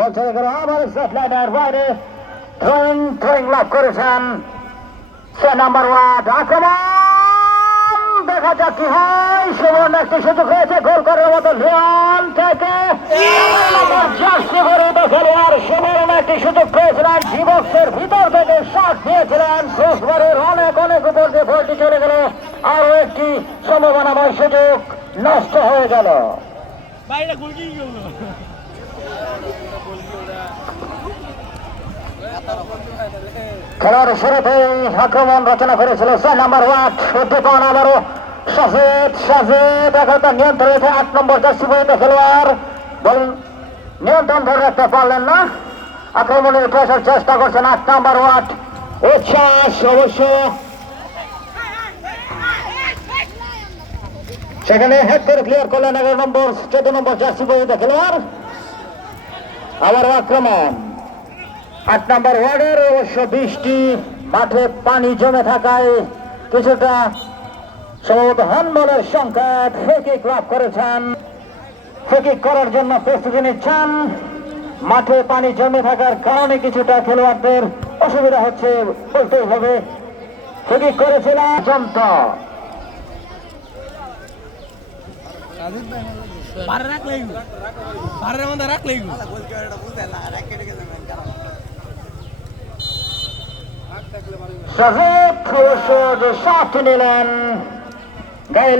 বল চলে গেল আবার সেট লাইনের বাইরে থ্রোয়িং লাভ করেছেন 6 নাম্বার ওয়ার্ড আক্রমণ দেখা যাক কি হয় সুবর্ণ একটি সুযোগ হয়েছে গোল করার মতো লিওন থেকে জার্সি পরিহিত খেলোয়াড় সুবর্ণ একটি সুযোগ পেয়েছিলেন ডিবক্সের ভিতর থেকে শট দিয়েছিলেন ক্রসবারের অনেক উপর দিয়ে বলটি চলে গেল আরো একটি সম্ভাবনাময় সুযোগ নষ্ট হয়ে গেল। খেলার শুরুতেই আক্রমণ রচনা করেছিল 6 নাম্বার ওয়ার্ড উদ্দীপন আবারও সাজেদ এখন তার নিয়ন্ত্রণ রয়েছে 8 নম্বর জার্সি পরিহিত খেলোয়াড় বল নিয়ন্ত্রণ ধরে রাখতে পারলেন না আক্রমণে উঠে আসার চেষ্টা করছেন 8 নাম্বার ওয়ার্ড উচ্ছ্বাস অবশ্য সেখানে হেড করে ক্লিয়ার করলেন 14 নম্বর জার্সি পরিহিত খেলোয়াড় আবারও আক্রমণ 8 নাম্বার ওয়ার্ডের অবশ্য বৃষ্টি মাঠে পানি জমে থাকায় কিছুটা সম্ভবত হ্যান্ডবলের সংকেত ফ্রিকিক লাভ করেছেন ফ্রিকিক করার জন্য প্রস্তুতি নিচ্ছেন মাঠে পানি জমে থাকার কারণে কিছুটা খেলোয়াড়দের অসুবিধা হচ্ছে বলতেই হবে ফ্রিকিক করেছিলেন যন্ত সাজেদ অবশ্য 7 নিলেন